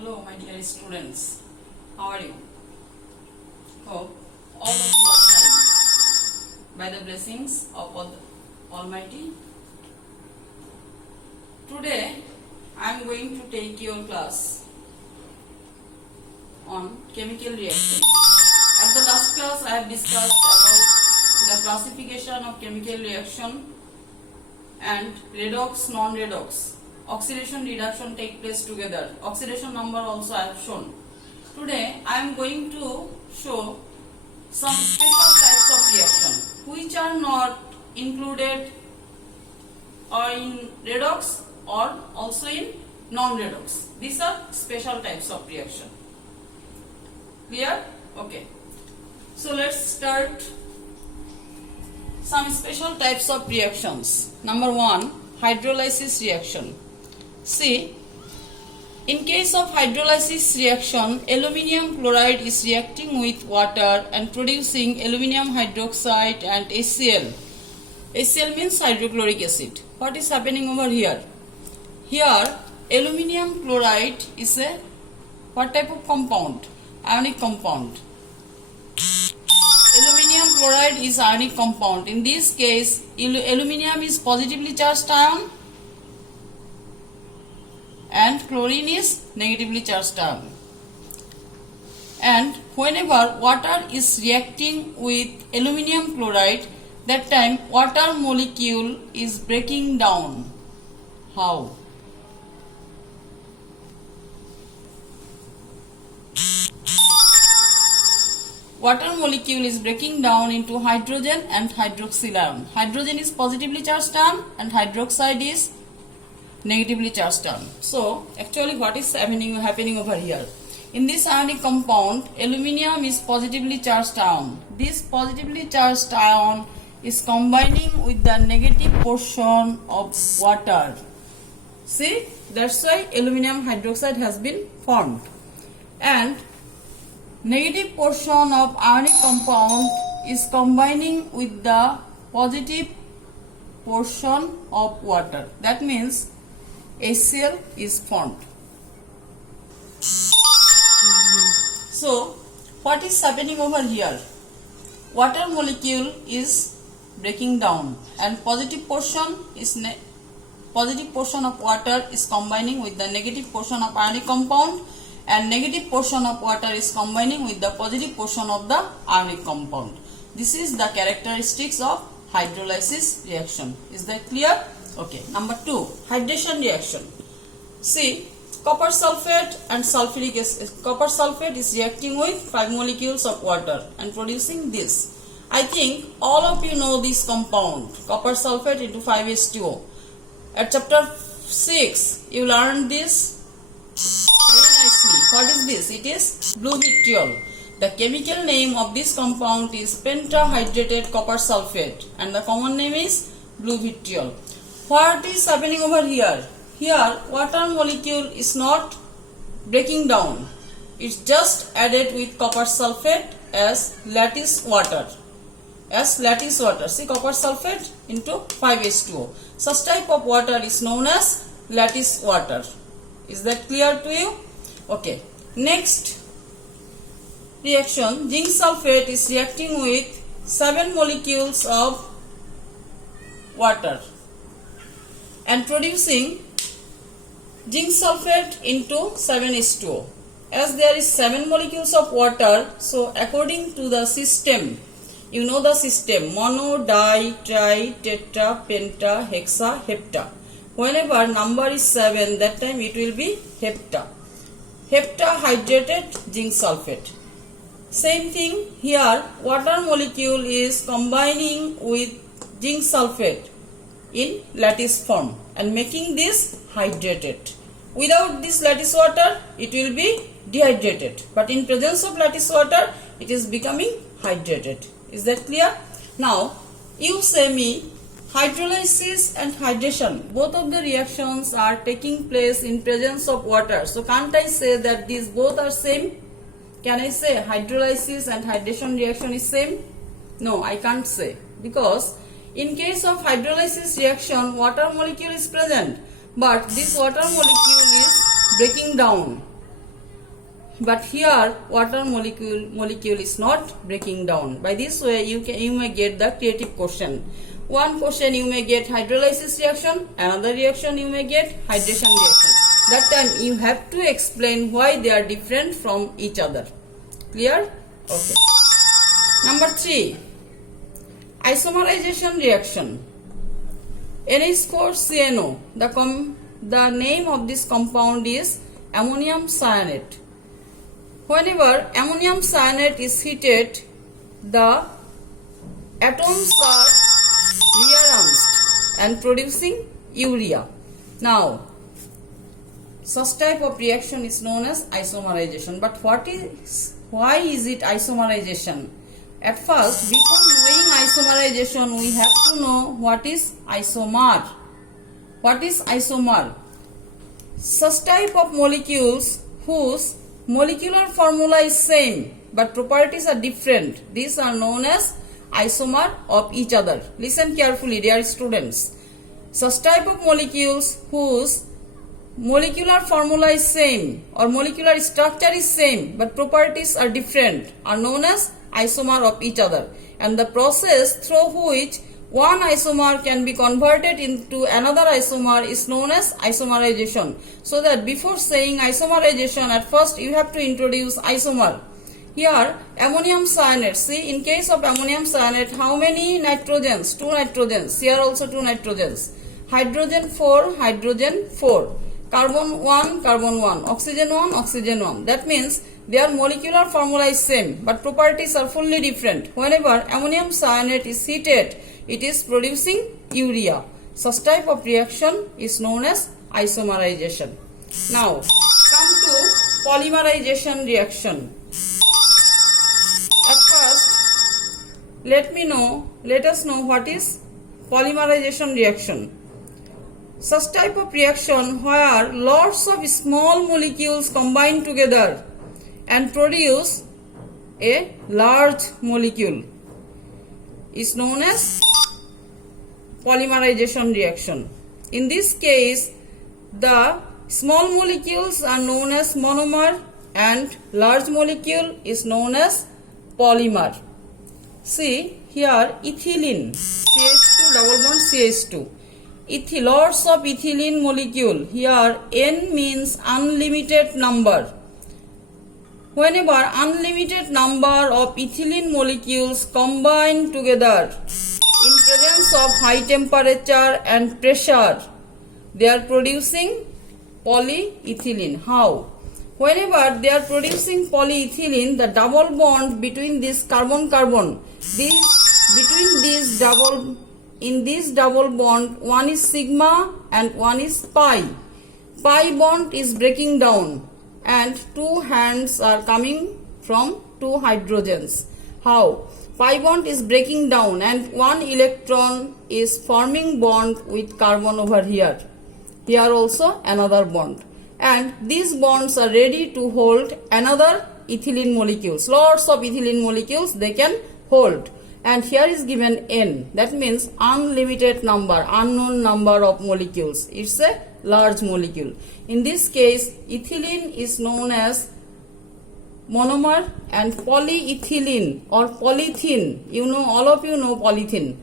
Hello, my dear students. How are you? Hope all of you are fine by the blessings of Almighty. Today, I am going to take your class on chemical reaction. At the last class, I have discussed about the classification of chemical reaction and redox, non-redox. Oxidation, reduction take place together. Oxidation number also I have shown. Today I am going to show some special types of reaction which are not included or in redox or also in non-redox. These are special types of reaction. Clear? Okay. So let's start some special types of reactions. Number 1, hydrolysis reaction. See, in case of hydrolysis reaction, aluminium chloride is reacting with water and producing aluminium hydroxide and HCl. HCl means hydrochloric acid. What is happening over here? Here, aluminium chloride is a what type of compound? Ionic compound. Aluminium chloride is ionic compound. In this case, aluminium is positively charged ion and chlorine is negatively charged ion. And whenever water is reacting with aluminium chloride, that time water molecule is breaking down. How? Water molecule is breaking down into hydrogen and hydroxyl ion. Hydrogen is positively charged ion and hydroxide is negatively charged ion. So actually what is happening over here? In this ionic compound, aluminium is positively charged ion. This positively charged ion is combining with the negative portion of water. See, that's why aluminium hydroxide has been formed. And negative portion of ionic compound is combining with the positive portion of water. That means HCl is formed. So, what is happening over here? Water molecule is breaking down and positive portion of water is combining with the negative portion of ionic compound, and negative portion of water is combining with the positive portion of the ionic compound. This is the characteristics of hydrolysis reaction. Is that clear? Okay. Number 2, hydration reaction. See, copper sulfate and sulfuric acid. Copper sulfate is reacting with 5 molecules of water and producing this. I think all of you know this compound, copper sulfate into 5H2O. At chapter 6, you learned this very nicely. What is this? It is blue vitriol. The chemical name of this compound is pentahydrated copper sulfate and the common name is blue vitriol. What is happening over here? Here, water molecule is not breaking down. It's just added with copper sulfate as lattice water. See, copper sulfate into 5H2O. Such type of water is known as lattice water. Is that clear to you? Okay. Next reaction, zinc sulfate is reacting with 7 molecules of water and producing zinc sulfate into 7H2O. As there is 7 molecules of water, so according to the system, you know the system, mono, di, tri, tetra, penta, hexa, hepta. Whenever number is 7, that time it will be hepta. Heptahydrated zinc sulfate. Same thing here, water molecule is combining with zinc sulfate in lattice form and making this hydrated. Without this lattice water, it will be dehydrated. But in presence of lattice water, it is becoming hydrated. Is that clear? Now, you say me, hydrolysis and hydration, both of the reactions are taking place in presence of water. So, can't I say that these both are same? Can I say hydrolysis and hydration reaction is same? No, I can't say, because in case of hydrolysis reaction, water molecule is present, but this water molecule is breaking down but here water molecule is not breaking down. By this way you may get the creative question. One question you may get hydrolysis reaction, another reaction you may get hydration reaction. That time you have to explain why they are different from each other. Clear? Okay. Number 3, isomerization reaction. NH4CNO. The name of this compound is ammonium cyanate. Whenever ammonium cyanate is heated, the atoms are rearranged and producing urea. Now, such type of reaction is known as isomerization. But why is it isomerization? At first, before knowing isomerization, we have to know what is isomer. What is isomer? Such type of molecules whose molecular formula is same but properties are different. These are known as isomer of each other. Listen carefully, dear students. Such type of molecules whose molecular formula is same or molecular structure is same but properties are different are known as isomer of each other, and the process through which one isomer can be converted into another isomer is known as isomerization. So that before saying isomerization, at first you have to introduce isomer. Here ammonium cyanate, see, in case of ammonium cyanate, how many nitrogens? 2 nitrogens. Here also 2 nitrogens. Hydrogen 4, hydrogen 4. Carbon 1, carbon 1. Oxygen 1, oxygen 1. That means their molecular formula is same but properties are fully different. Whenever ammonium cyanate is heated, it is producing urea. Such type of reaction is known as isomerization. Now, come to polymerization reaction. At first, let us know what is polymerization reaction. Such type of reaction where lots of small molecules combine together and produce a large molecule is known as polymerization reaction. In this case, the small molecules are known as monomer and large molecule is known as polymer. See here, ethylene, CH2 double bond CH2. Lots of ethylene molecule. Here N means unlimited number. Whenever unlimited number of ethylene molecules combine together in presence of high temperature and pressure, they are producing polyethylene. How? Whenever they are producing polyethylene, the double bond between this carbon-carbon, in this double bond, one is sigma and one is pi. Pi bond is breaking down and 2 hands are coming from 2 hydrogens. How? Pi bond is breaking down and 1 electron is forming bond with carbon over here. Here also another bond. And these bonds are ready to hold another ethylene molecules. Lots of ethylene molecules they can hold. And here is given N. That means unlimited number, unknown number of molecules. It's a large molecule. In this case, ethylene is known as monomer and polyethylene or polythene. All of you know polythene.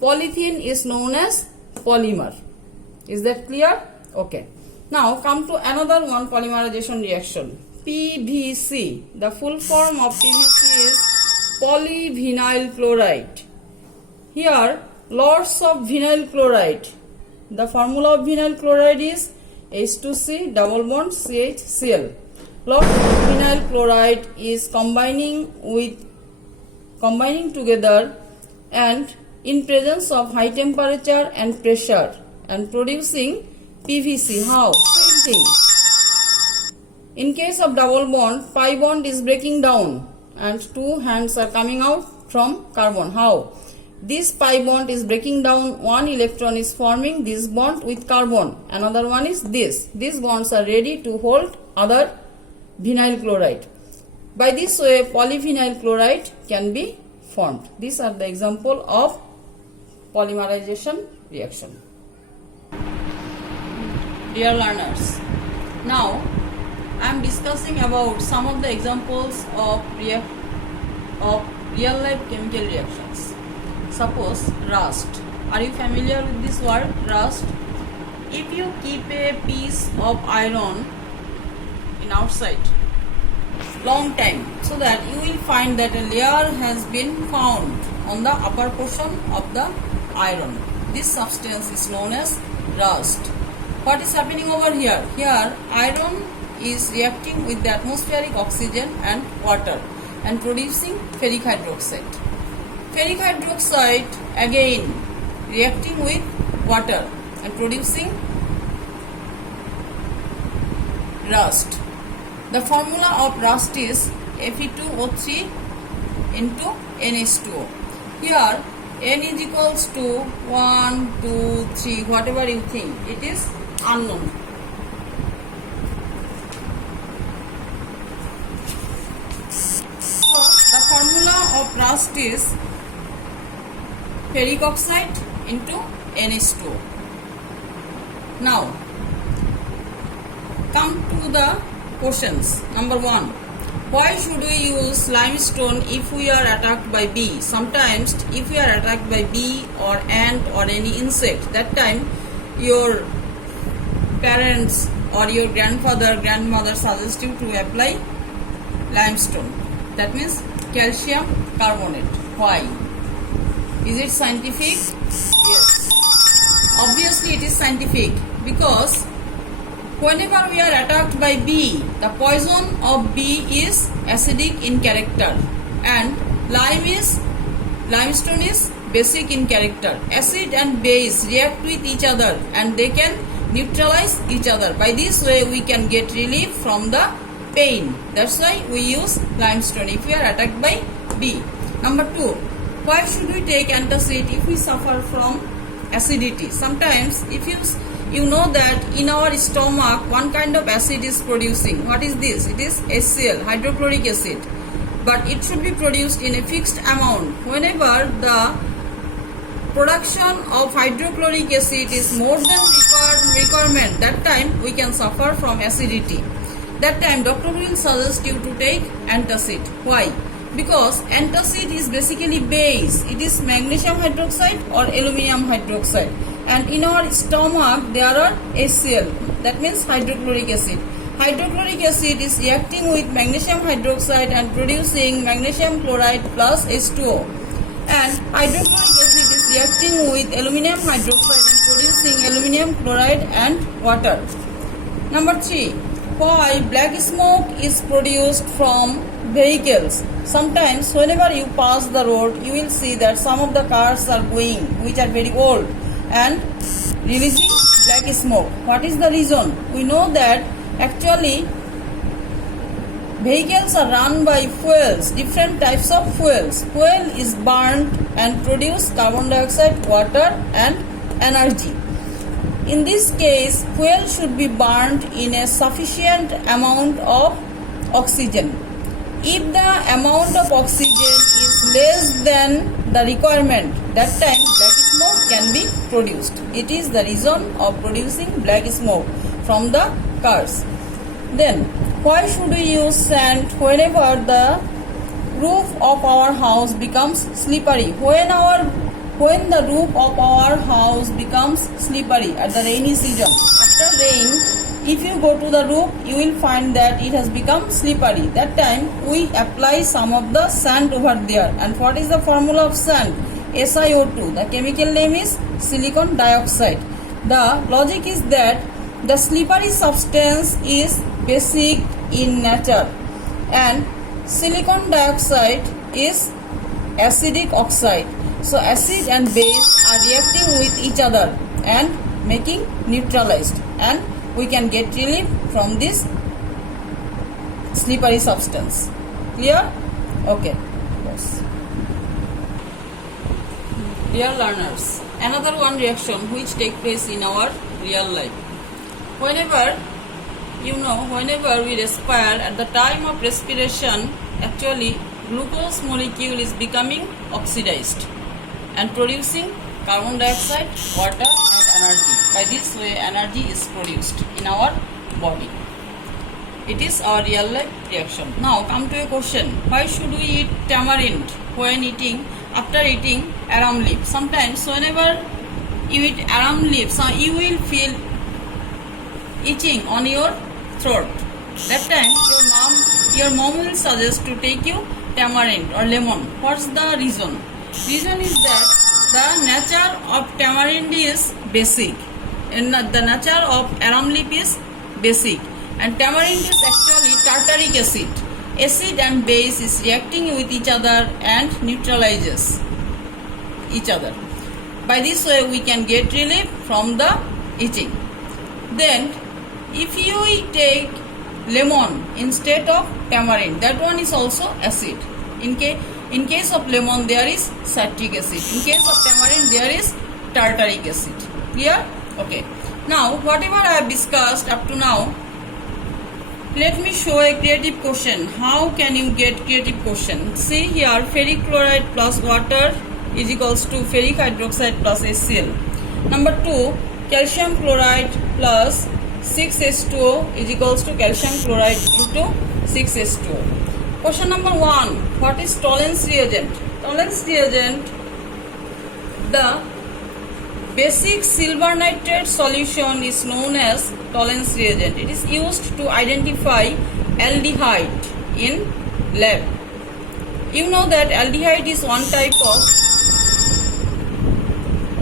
Polythene is known as polymer. Is that clear? Okay. Now come to another one, polymerization reaction. PVC. The full form of PVC is polyvinyl chloride. Here lots of vinyl chloride. The formula of vinyl chloride is H2C double bond CHCl. Lots of vinyl chloride is combining together and in presence of high temperature and pressure and producing PVC. How? Same thing. In case of double bond, pi bond is breaking down and 2 hands are coming out from carbon. How? This pi bond is breaking down, 1 electron is forming this bond with carbon, another one is this. These bonds are ready to hold other vinyl chloride. By this way, polyvinyl chloride can be formed. These are the example of polymerization reaction. Dear learners, now I am discussing discussing about some of the examples of real life chemical reactions. Suppose rust. Are you familiar with this word rust? If you keep a piece of iron in outside long time, so that you will find that a layer has been found on the upper portion of the iron. This substance is known as rust. What is happening over here? Here iron is reacting with the atmospheric oxygen and water and producing ferric hydroxide. Ferric hydroxide again reacting with water and producing rust. The formula of rust is Fe2O3 into NH2O. Here N is equals to 1, 2, 3, whatever you think. It is unknown. So the formula of rust is ferric oxide into NH2O. Now come to the questions. Number 1. Why should we use limestone if we are attacked by bee? Sometimes if we are attacked by bee or ant or any insect, that time your parents or your grandmother suggest you to apply limestone. That means calcium carbonate. Why? Is it scientific? Yes. Obviously it is scientific, because whenever we are attacked by bee, the poison of bee is acidic in character, and limestone is basic in character. Acid and base react with each other and they can neutralize each other. By this way we can get relief from the pain. That's why we use limestone if we are attacked by bee. Number 2. Why should we take antacid if we suffer from acidity? Sometimes if you know that in our stomach one kind of acid is producing. What is this? It is HCl, hydrochloric acid. But it should be produced in a fixed amount. Whenever the production of hydrochloric acid is more than requirement, that time we can suffer from acidity. That time doctor will suggest you to take antacid. Why? Because antacid is basically base. It is magnesium hydroxide or aluminum hydroxide. And in our stomach there are HCl, that means hydrochloric acid. Hydrochloric acid is reacting with magnesium hydroxide and producing magnesium chloride plus H2O. And hydrochloric acid is reacting with aluminum hydroxide and producing aluminum chloride and water. Number 3. Why black smoke is produced from vehicles? Sometimes whenever you pass the road, you will see that some of the cars are going, which are very old, and releasing black smoke. What is the reason? We know that actually vehicles are run by fuels, different types of fuels. Fuel is burnt and produce carbon dioxide, water and energy. In this case, fuel should be burnt in a sufficient amount of oxygen. If the amount of oxygen is less than the requirement, that time black smoke can be produced. It is the reason of producing black smoke from the cars. Then, why should we use sand whenever the roof of our house becomes slippery? When the roof of our house becomes slippery at the rainy season, after rain, if you go to the roof, you will find that it has become slippery. That time we apply some of the sand over there. And what is the formula of sand? SiO2. The chemical name is silicon dioxide. The logic is that the slippery substance is basic in nature and silicon dioxide is acidic oxide. So acid and base are reacting with each other and making neutralized, and we can get relief from this slippery substance. Clear? Okay. Yes. Dear learners, another one reaction which take place in our real life. Whenever we respire, at the time of respiration, actually glucose molecule is becoming oxidized and producing carbon dioxide, water and energy. By this way energy is produced in our body. It is our real life reaction. Now come to a question. Why should we eat tamarind when after eating aram leaf? Sometimes whenever you eat aram leaf, so you will feel itching on your throat. That time your mom will suggest to take you tamarind or lemon. What's the reason? Reason is that the nature of tamarind is basic and the nature of aram leaf is basic, and tamarind is actually tartaric acid. Acid and base is reacting with each other and neutralizes each other. By this way we can get relief from the itching. Then if you take lemon instead of tamarind, that one is also acid. In case of lemon there is citric acid. In case of tamarind there is tartaric acid. Clear? Okay. Now whatever I have discussed up to now, let me show a creative question. How can you get creative question? See here, ferric chloride plus water is equals to ferric hydroxide plus HCl. Number 2, calcium chloride plus 6H2O is equals to calcium chloride into 6H2O. Question number 1, what is Tollens reagent? Tollens reagent, the basic silver nitrate solution is known as Tollens reagent. It is used to identify aldehyde in lab. You know that aldehyde is one type of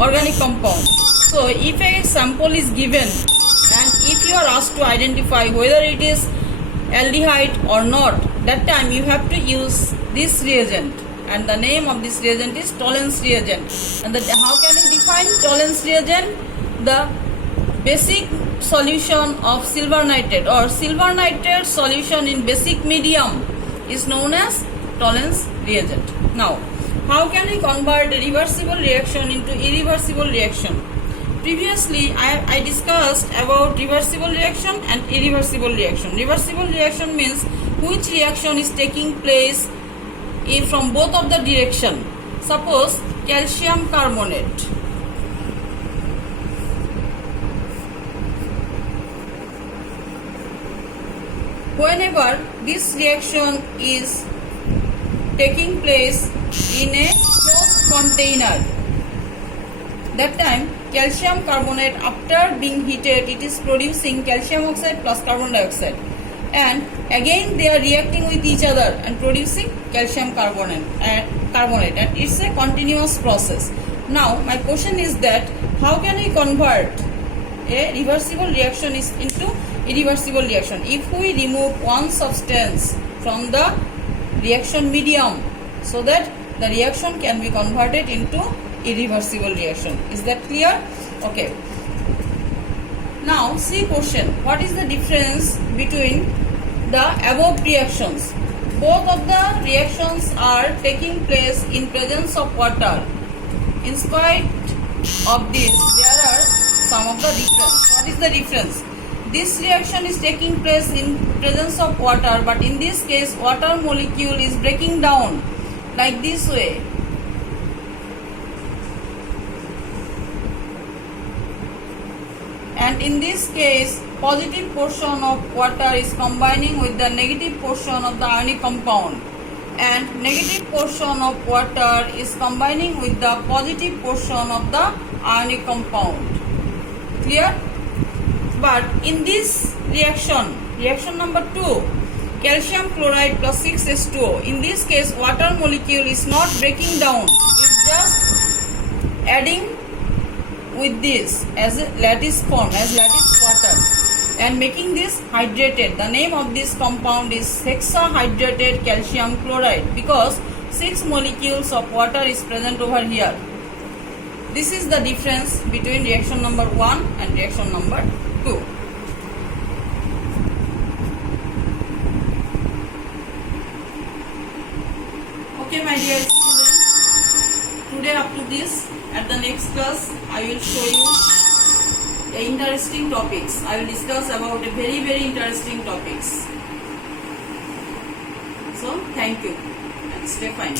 organic compound. So if a sample is given and if you are asked to identify whether it is aldehyde or not, that time you have to use this reagent, and the name of this reagent is Tollens reagent. And how can you define Tollens reagent? The basic solution of silver nitrate or silver nitrate solution in basic medium is known as Tollens reagent. Now, how can we convert a reversible reaction into irreversible reaction? Previously, I discussed about reversible reaction and irreversible reaction. Reversible reaction means which reaction is taking place from both of the direction. Suppose calcium carbonate. Whenever this reaction is taking place in a closed container, that time calcium carbonate, after being heated, it is producing calcium oxide plus carbon dioxide, and again they are reacting with each other and producing calcium carbonate, and it's a continuous process. Now my question is that how can we convert a reversible reaction into irreversible reaction? If we remove one substance from the reaction medium so that the reaction can be converted into irreversible reaction. Is that clear? Okay. Now see question. What is the difference between the above reactions? Both of the reactions are taking place in presence of water. In spite of this, there are some of the difference. What is the difference? This reaction is taking place in presence of water, but in this case water molecule is breaking down like this way. And in this case, positive portion of water is combining with the negative portion of the ionic compound, and negative portion of water is combining with the positive portion of the ionic compound. Clear? But in this reaction number 2, calcium chloride plus 6H2O, in this case water molecule is not breaking down, it's just adding with this as a lattice form, as lattice water, and making this hydrated. The name of this compound is hexahydrated calcium chloride, because 6 molecules of water is present over here. This is the difference between reaction number 1 and reaction number 2. Okay, my dear students, today up to this. At the next class, I will show you the interesting topics. I will discuss about a very, very interesting topics. So, thank you and stay fine.